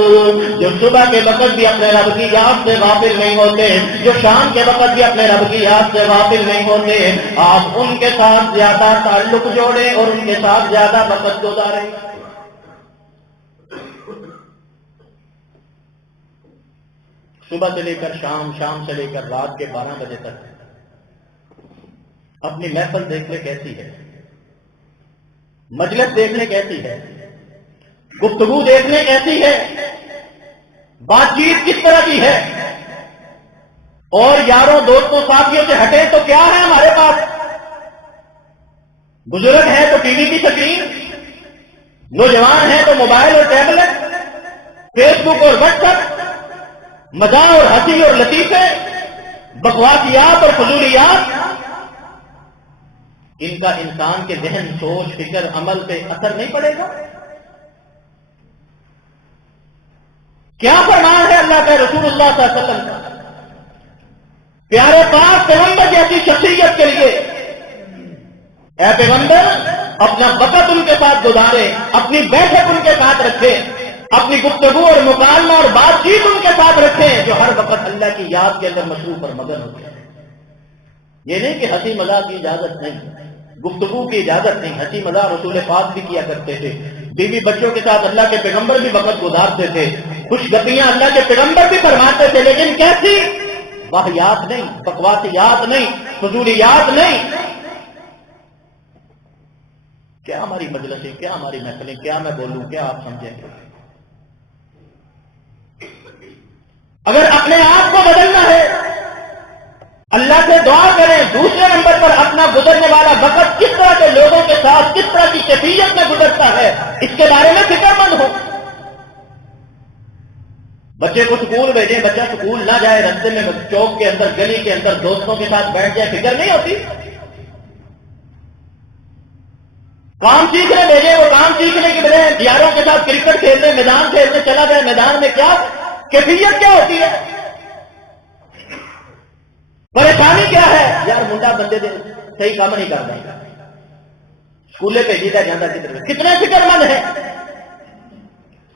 جو صبح کے وقت بھی اپنے رب کی یاد سے غافل نہیں ہوتے، جو شام کے وقت بھی اپنے رب کی یاد سے غافل نہیں ہوتے، آپ ان کے ساتھ زیادہ تعلق جوڑیں اور ان کے ساتھ زیادہ وقت گزاریں۔ صبح سے لے کر شام، شام سے لے کر رات کے 12 بجے تک اپنی محفل دیکھنے کیسی ہے، مجلس دیکھنے کیسی ہے، گفتگو دیکھنے کیسی ہے، بات چیت کس طرح کی ہے، اور یاروں دوستوں ساتھیوں سے ہٹیں تو کیا ہے ہمارے پاس؟ بزرگ ہیں تو ٹی وی کی سکرین، نوجوان ہیں تو موبائل اور ٹیبلٹ، فیس بک اور واٹس ایپ، مزاح اور ہنسی اور لطیفے، بکواسیات اور فضولیات، ان کا انسان کے ذہن، سوچ، فکر، عمل پہ اثر نہیں پڑے گا؟ کیا فرمان ہے اللہ کا، رسول اللہ صلی اللہ علیہ وسلم کا؟ پیارے پاک پیغمبر جیسی شخصیت کے لیے، اے پیغمبر اپنا وقت ان کے ساتھ گزارے، اپنی بیٹھک ان کے ساتھ رکھے، اپنی گفتگو اور مکالمہ اور بات چیت ان کے ساتھ رکھیں، جو ہر وقت اللہ کی یاد کے اندر مصروف اور مگن ہوتے ہیں۔ یہ نہیں کہ ہنسی مذاق کی اجازت نہیں، گفتگو کی اجازت نہیں، ہنسی مذاق رسول پاک بھی کیا کرتے تھے، بیوی بچوں کے ساتھ اللہ کے پیغمبر بھی وقت گزارتے تھے، خوش گپیاں اللہ کے پیغمبر بھی فرماتے تھے، لیکن کیسی؟ واہیات نہیں، بکواسیات نہیں، فضولیات نہیں۔ کیا ہماری مجلسیں، کیا ہماری محفلیں، کیا میں بولوں، کیا آپ سمجھیں گے؟ اگر اپنے آپ کو بدلنا ہے، اللہ سے دعا کریں۔ دوسرے نمبر پر اپنا گزرنے والا وقت کس طرح کے لوگوں کے ساتھ، کس طرح کی کیفیت میں گزرتا ہے، اس کے بارے میں فکر مند ہو۔ بچے کو سکول بھیجیں، بچہ سکول نہ جائے، رستے میں چوک کے اندر، گلی کے اندر دوستوں کے ساتھ بیٹھ جائے، فکر نہیں ہوتی؟ کام سیکھنے بھیجیں، وہ کام سیکھنے کے بجائے یاروں کے ساتھ کرکٹ کھیلنے، میدان کھیلنے چلا جائے، میدان میں کیا کیفیت کیا ہوتی ہے؟ پریشانی کیا ہے؟ یار منڈا بندے دے صحیح کام نہیں کرتا، اسکولے بھیجی جاتا کتنے فکر مند ہیں۔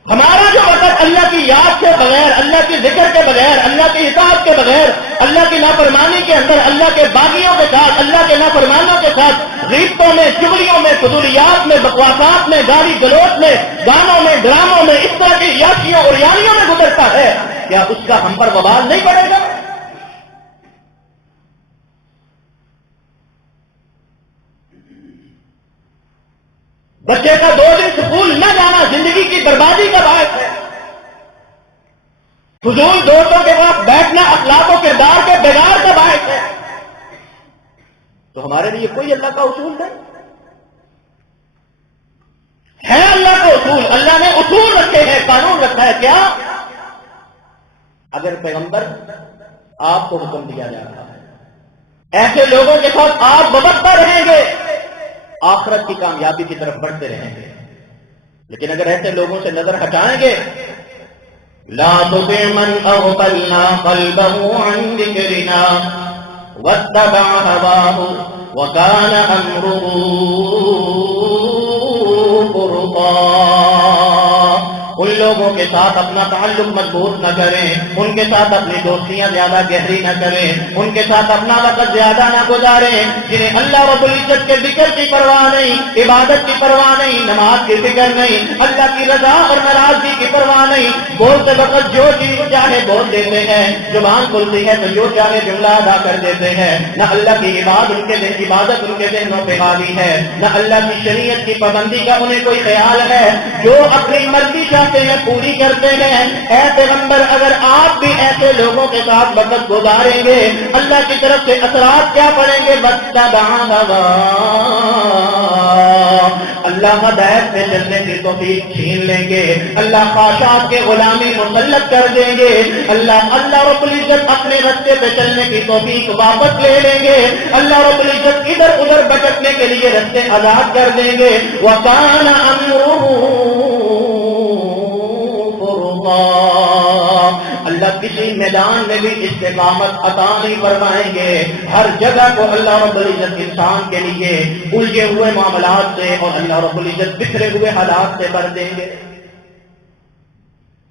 ہمارا جو وقت اللہ کی یاد کے بغیر، اللہ کی ذکر کے بغیر، اللہ کی اطاعت کے بغیر، اللہ کی نافرمانی کے اندر، اللہ کے باغیوں کے ساتھ، اللہ کے نافرمانوں کے ساتھ، غیبتوں میں، چغلیوں میں، فضولیات میں، بکواسات میں، گالی گلوچ میں، گانوں میں، ڈراموں میں، اس طرح کی یاشیوں اور یاریوں میں گزرتا ہے، کیا اس کا ہم پر وبال نہیں پڑے گا؟ بچے کا 2 دن سکول نہ جانا زندگی کی بربادی کا باعث ہے۔ فضول دوستوں کے پاس بیٹھنا اخلاق و کردار کے بگاڑ کا باعث ہے۔ تو ہمارے لیے کوئی اللہ کا اصول ہے اللہ کا اصول، اللہ نے اصول رکھے ہیں، قانون رکھا ہے۔ کیا؟ اگر پیغمبر آپ کو حکم دیا جا رہا ہے، ایسے لوگوں کے ساتھ آپ وابستہ رہیں گے، آخرت کی کامیابی کی طرف بڑھتے رہیں گے۔ لیکن اگر ایسے لوگوں سے نظر ہٹائیں گے، لا تطع من اغفلنا قلبه عن ذکرنا واتبع هواه وكان امره فرطا۔ ان لوگوں کے ساتھ اپنا تعلق مضبوط نہ کریں، ان کے ساتھ اپنی دوستیاں زیادہ گہری نہ کریں، ان کے ساتھ اپنا وقت زیادہ نہ گزاریں، جنہیں اللہ رب العزت کے ذکر کی پرواہ نہیں، عبادت کی پرواہ نہیں، نماز کی فکر نہیں، اللہ کی رضا اور ناراضگی کی پرواہ نہیں، بولتے وقت جو چیز چاہے بول دیتے ہیں، زبان کھلتی ہے تو جو چاہے جملہ ادا کر دیتے ہیں، نہ اللہ کی عبادت ان کے ذہنوں پہ حاوی ہے، نہ اللہ کی شریعت کی پابندی کا انہیں کوئی خیال ہے، جو اپنی مرضی چاہتے ہیں پوری کرتے ہیں۔ اے پیغمبر اگر آپ بھی ایسے لوگوں کے ساتھ وقت گزاریں گے، اللہ کی طرف سے اثرات کیا پڑیں گے؟ اللہ ہدایت میں چلنے کی توفیق چھین لیں گے، اللہ خواہشات کے غلامی مسلط کر دیں گے، اللہ رب العزت اپنے راستے پہ چلنے کی توفیق واپس لے لیں گے، اللہ رب العزت ادھر ادھر بھٹکنے کے لیے راستے آزاد کر دیں گے۔ وَكَانَ أَمْرُهُ فُرُطًا، اللہ کسی میدان میں بھی استقامت عطا نہیں فرمائیں گے، ہر جگہ کو اللہ رب العزت انسان کے لیے الجھے ہوئے معاملات سے اور اللہ رب العزت بکھرے ہوئے حالات سے بھر دیں گے۔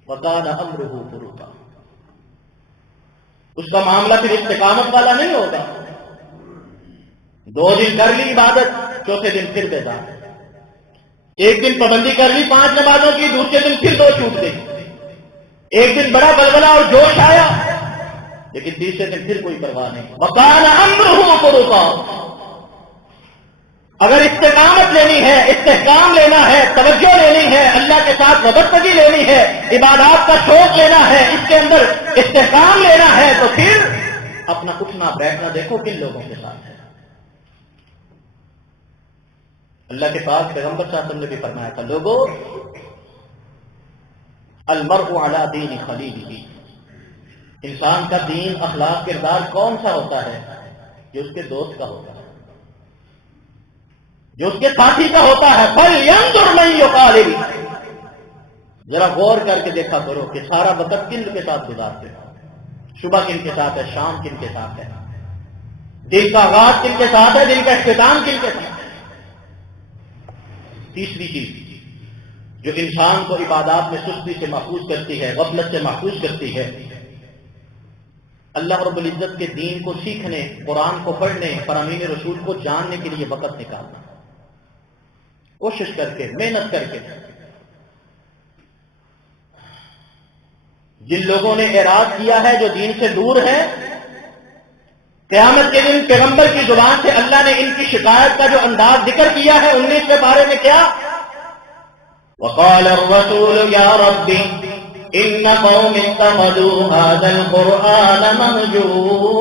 وَكَانَ أَمْرُهُ فُرُطًا، اس کا معاملہ پھر استقامت والا نہیں ہوگا۔ 2 دن کر لی عبادت، چوتھے دن پھر بیدار، ایک دن پابندی کر لی 5 نمازوں کی، دوسرے دن پھر 2 چھوٹ گئی، ایک دن بڑا بلبلہ اور جوش آیا لیکن تیسرے دن پھر کوئی پرواہ نہیں۔ وَكَانَ أَمْرُهُ فُرُطًا، اگر استقامت لینی ہے، استحکام لینا ہے، توجہ لینی ہے، اللہ کے ساتھ وابستگی لینی ہے، عبادات کا شوق لینا ہے، اس کے اندر استحکام لینا ہے، تو پھر اپنا اٹھنا بیٹھنا دیکھو کن لوگوں کے ساتھ ہے۔ اللہ کے پاک پیغمبر صلی اللہ علیہ وسلم نے بھی فرمایا تھا، لوگوں المرء علی دین خلیلہ، انسان کا دین اخلاق کردار کون سا ہوتا ہے؟ جو اس کے دوست کا ہوتا ہے، جو اس کے ساتھی کا ہوتا ہے۔ فَلْيَنظُرْ مَن يُخَالِلُ، ذرا غور کر کے دیکھا کرو کہ سارا وقت کن کے ساتھ گزارتے ہو، صبح کن کے ساتھ ہے، شام کن کے ساتھ ہے، دن کا آغاز کن کے ساتھ ہے، دن کا اختتام کن کے ساتھ ہے۔ تیسری چیز جو انسان کو عبادات میں سستی سے محفوظ کرتی ہے، غفلت سے محفوظ کرتی ہے، اللہ رب العزت کے دین کو سیکھنے، قرآن کو پڑھنے، فرامین رسول کو جاننے کے لیے وقت نکالنا، کوشش کر کے، محنت کر کے۔ جن لوگوں نے اعراض کیا ہے، جو دین سے دور ہے، قیامت کے دن پیغمبر کی زبان سے اللہ نے ان کی شکایت کا جو انداز ذکر کیا ہے 19 کے بارے میں کیا؟ وَقَالَ الرَّسُولُ يَا رَبِّ إِنَّ قَوْمِ اتَّخَذُوا هَذَا الْقُرْآنَ مَهْجُورًا،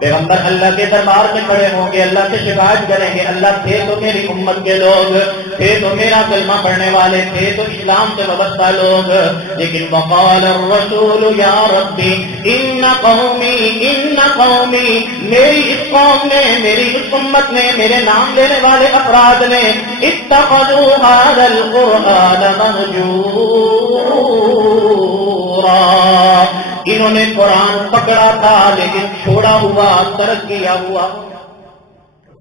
پیغمبر اللہ کے دربار میں کھڑے ہوں گے، اللہ سے شکایت کریں گے، اللہ تھے تو میری امت کے لوگ، تھے تو میرا کلمہ پڑھنے والے، تھے تو اسلام سے وابستہ لوگ، لیکن وقال الرسول یا ربی ان قومی، میری اس قوم نے، میری اس امت نے، میرے نام لینے والے افراد نے اتخذوا هذا القرآن مهجورا، انہوں نے قرآن پکڑا تھا لیکن چھوڑا ہوا، ترک کیا ہوا۔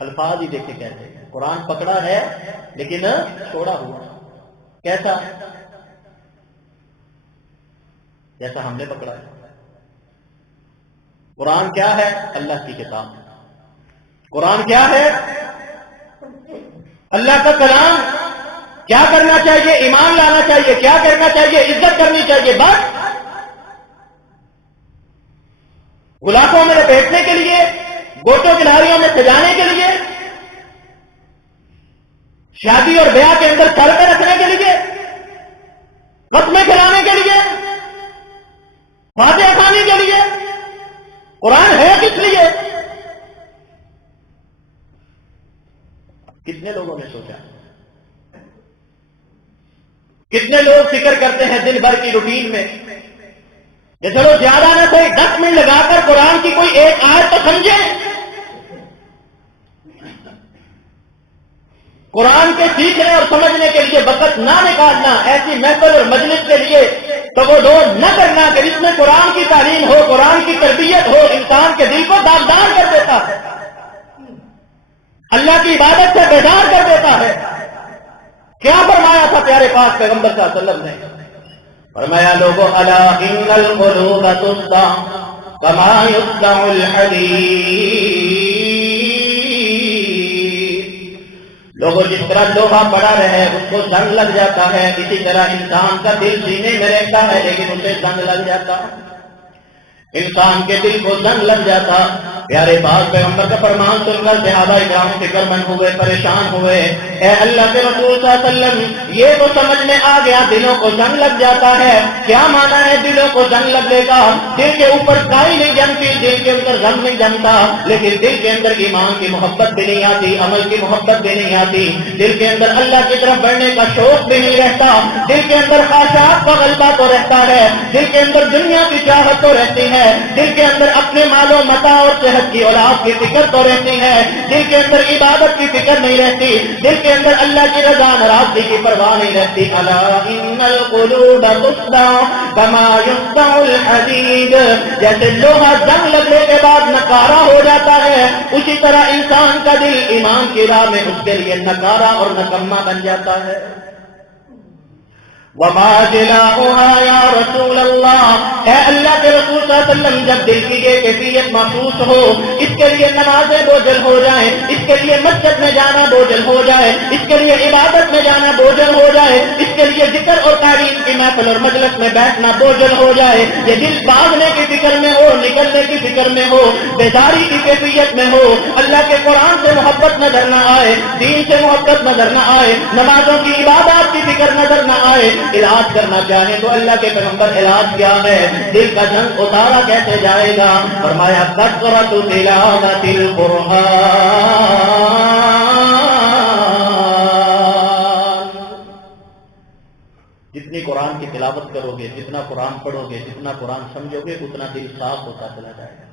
الفاظ ہی دیکھے کہتے ہیں، قرآن پکڑا ہے لیکن چھوڑا ہوا۔ کیسا؟ جیسا ہم نے پکڑا ہے۔ قرآن کیا ہے؟ اللہ کی کتاب۔ قرآن کیا ہے؟ اللہ کا کلام۔ کیا کرنا چاہیے؟ ایمان لانا چاہیے۔ کیا کرنا چاہیے؟ عزت کرنی چاہیے۔ بس غلافوں میں لپیٹنے کے لیے، گوٹوں کناریوں میں سجانے کے لیے، شادی اور بیاہ کے اندر سر پہ رکھنے کے لیے، قسمیں کھلانے کے لیے، فاتحہ کھانے کے لیے قرآن ہے کس لیے؟ کتنے لوگوں نے سوچا؟ کتنے لوگ فکر کرتے ہیں دن بھر کی روٹین میں کہ چلو زیادہ نہ کوئی 10 منٹ لگا کر قرآن کی کوئی ایک آیت تو سمجھے، قرآن کے سیکھنے اور سمجھنے کے لیے وقت نہ نکالنا، ایسی محفل اور مجلس کے لیے توجہ نہ کرنا کہ جس میں قرآن کی تعلیم ہو، قرآن کی تربیت ہو، انسان کے دل کو داغدار کر دیتا ہے، اللہ کی عبادت سے بیدار کر دیتا ہے۔ کیا فرمایا تھا پیارے پاک پیغمبر صلی اللہ علیہ وسلم نے؟ فرمایا لوگوں الا ان القلوب تصدع كما يصدع الحديد، لوگوں جس طرح لوہا پڑا رہے اس کو زنگ لگ جاتا ہے، اسی طرح انسان کا دل سینے میں رہتا ہے لیکن اسے زنگ لگ جاتا ہے۔ انسان کے دل کو زنگ لگ جاتا. پیارے پاک پیغمبر کا فرمان سن کر صحابہ کرام فکر مند ہوئے، پریشان ہوئے. اے اللہ کے رسول صلی اللہ علیہ وسلم، یہ تو سمجھ میں آ گیا دلوں کو زنگ لگ جاتا ہے، کیا مانا ہے دلوں کو زنگ لگنے کا؟ دل کے اوپر کائی نہیں جمتی، دل کے اندر غم نہیں جمتا، لیکن دل کے اندر ایمان کی محبت بھی نہیں آتی، عمل کی محبت بھی نہیں آتی، دل کے اندر اللہ کی طرف بڑھنے کا شوق بھی نہیں رہتا، دل کے اندر خواہشات کا غلبہ تو رہتا ہے، دل کے اندر دنیا کی چاہت تو رہتی ہے، دل کے اندر اپنے مال و متاع اور صحت کی اولاد کی فکر تو رہتی ہے، دل کے اندر عبادت کی فکر نہیں رہتی، دل کے اندر اللہ کی رضا ناراضگی کی پرواہ نہیں رہتی. الا ان القلوب تصدع كما يصدع الحديد، جیسے لوہا زنگ لگنے کے بعد نکارا ہو جاتا ہے، اسی طرح انسان کا دل ایمان کی راہ میں اس کے لیے نکارا اور نکما بن جاتا ہے. وما جلاؤها یا رسول اللہ، اے اللہ کے رسول صلی اللہ علیہ وسلم، جب دل کی یہ کیفیت محسوس ہو، اس کے لیے نمازیں بوجھل ہو جائیں، اس کے لیے مسجد میں جانا بوجھل ہو جائے، اس کے لیے عبادت میں جانا بوجھل ہو جائے، اس کے لیے ذکر اور تعلیم کی محفل اور مجلس میں بیٹھنا بوجھل ہو جائے، یہ دل بھاگنے کی فکر میں ہو، نکلنے کی فکر میں ہو، بیداری کی کیفیت میں ہو، اللہ کے قرآن سے محبت نظر نہ آئے، دین سے محبت نظر نہ آئے، نمازوں کی عبادات کی فکر نظر نہ آئے، علاج کرنا چاہیں تو اللہ کے پیغمبر علاج کیا ہے، دل کا جنگ اتارا کیسے جائے گا؟ فرمایا کثرت تلاوت القرآن، جتنی قرآن کی تلاوت کرو گے، جتنا قرآن پڑھو گے، جتنا قرآن سمجھو گے، اتنا دل صاف ہوتا چلا جائے گا.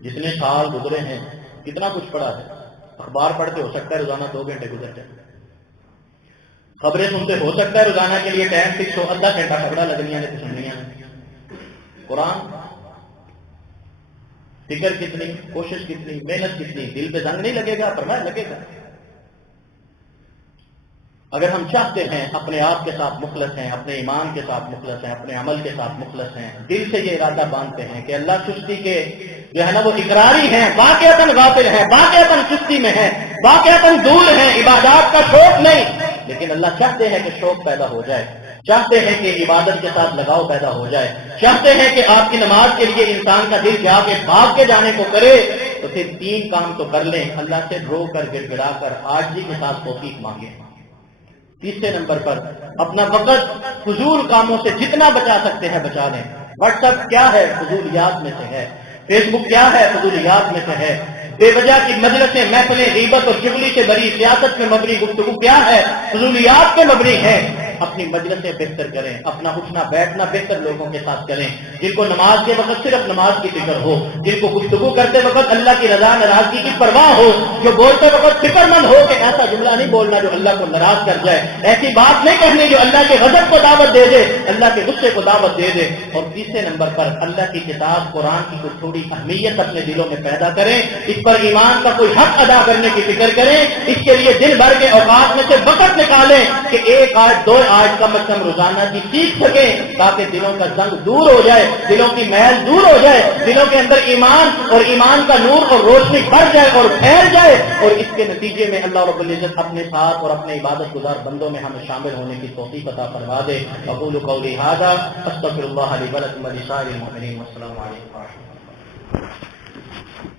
جتنے سال گزرے ہیں، کتنا کچھ پڑھا ہے، اخبار پڑھ کے ہو سکتا ہے روزانہ 2 گھنٹے گزر جائے، خبریں سنتے ہو سکتا ہے روزانہ کے لیے ٹائم فکس ہو، آدھا گھنٹہ خبریں لگنیاں نے سننیاں. قرآن فکر کتنی، کوشش کتنی، محنت کتنی، دل پہ زنگ نہیں لگے گا؟ فرمایا لگے گا. اگر ہم چاہتے ہیں اپنے آپ کے ساتھ مخلص ہیں، اپنے ایمان کے ساتھ مخلص ہیں، اپنے عمل کے ساتھ مخلص ہیں، دل سے یہ ارادہ باندھتے ہیں کہ اللہ چستی کے جو ہے نا وہ اقراری ہیں، واقعتاً غافل ہیں، واقعتاً چستی میں ہیں، واقعتاً دور ہیں، عبادات کا شوق نہیں، لیکن اللہ چاہتے ہیں کہ شوق پیدا ہو جائے، چاہتے ہیں کہ عبادت کے ساتھ لگاؤ پیدا ہو جائے، چاہتے ہیں کہ آپ کی نماز کے لیے انسان کا دل جا کے بھاگ کے جانے کو کرے، تو پھر 3 کام تو کر لیں، اللہ سے رو کر گڑ گڑا کر عاجزی کے ساتھ توفیق مانگیں. تیسرے نمبر پر اپنا وقت فضول کاموں سے جتنا بچا سکتے ہیں بچا لیں. واٹس ایپ کیا ہے؟ فضولیات میں سے ہے. فیس بک کیا ہے؟ فضولیات میں سے ہے. بے وجہ کی مجلسیں، محفلیں، غیبت اور چغلی سے بری، سیاست میں مبنی گفتگو کیا ہے؟ فضولیات کے مبنی ہے. اپنی مجلسیں بہتر کریں، اپنا اٹھنا بیٹھنا بہتر لوگوں کے ساتھ کریں، جن کو نماز کے وقت صرف نماز کی فکر ہو، جن کو گفتگو کرتے وقت اللہ کی رضا ناراضگی کی پرواہ ہو، جو بولتے وقت فکر مند ہو کہ ایسا جملہ نہیں بولنا جو اللہ کو ناراض کر جائے، ایسی بات نہیں کہنی جو اللہ کے غضب کو دعوت دے دے، اللہ کے غصے کو دعوت دے دے. اور تیسرے نمبر پر اللہ کی کتاب قرآن کی کوئی تھوڑی اہمیت اپنے دلوں میں پیدا کریں، اس پر ایمان کا کوئی حق ادا کرنے کی فکر کریں، اس کے لیے دن بھر کے اوقات میں سے وقت نکالیں کہ 1 آیت 2 آیت کم از کم روزانہ کی سیکھ سکیں، تاکہ دلوں کا زنگ دور ہو جائے، دلوں کی میل دور ہو جائے، دلوں کے اندر ایمان اور ایمان کا نور اور روشنی بڑھ جائے اور پھیل جائے، اور اس کے نتیجے میں اللہ رب العزت اپنے ساتھ اور اپنے عبادت گزار بندوں میں ہمیں شامل ہونے کی توفیق عطا فرما دے. اقول قولی ھذا استغفر اللہ لی ولکم ولسائر المؤمنین. والسلام علیکم ورحمۃ اللہ.